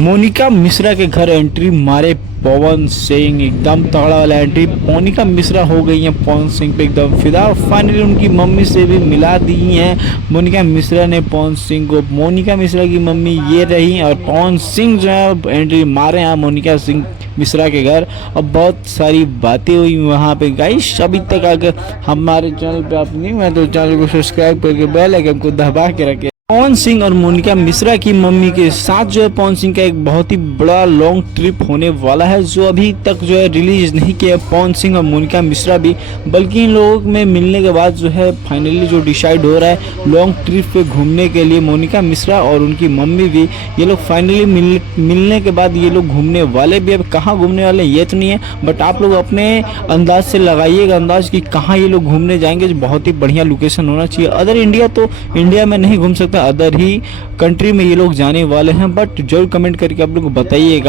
मोनिका मिश्रा के घर एंट्री मारे पवन सिंह, एकदम तगड़ा वाला एंट्री। मोनिका मिश्रा हो गई हैं पवन सिंह पे एकदम फिदा और फाइनली उनकी मम्मी से भी मिला दी हैं मोनिका मिश्रा ने पवन सिंह को। मोनिका मिश्रा की मम्मी ये रही और पवन सिंह जो है एंट्री मारे हैं मोनिका सिंह मिश्रा के घर और बहुत सारी बातें हुई वहाँ पे। गाइस अभी तक अगर हमारे चैनल पे आप नहीं हुए तो चैनल को सब्सक्राइब करके बेल आइकन को दबा के रखें। पवन सिंह और मोनिका मिश्रा की मम्मी के साथ जो है पवन सिंह का एक बहुत ही बड़ा लॉन्ग ट्रिप होने वाला है, जो अभी तक जो है रिलीज नहीं किया पवन सिंह और मोनिका मिश्रा भी, बल्कि इन लोगों में मिलने के बाद जो है फाइनली जो डिसाइड हो रहा है लॉन्ग ट्रिप पे घूमने के लिए मोनिका मिश्रा और उनकी मम्मी भी। ये लोग फाइनली मिलने के बाद ये लोग घूमने वाले भी। अब कहाँ घूमने वाले ये तो नहीं है, बट आप लोग अपने अंदाज से लगाइएगा अंदाज कि कहाँ ये लोग घूमने जाएंगे। जो बहुत ही बढ़िया लोकेशन होना चाहिए। अदर इंडिया तो इंडिया में नहीं घूम सकता, अदर ही कंट्री में ये लोग जाने वाले हैं, बट जरूर कमेंट करके आप लोग बताइएगा।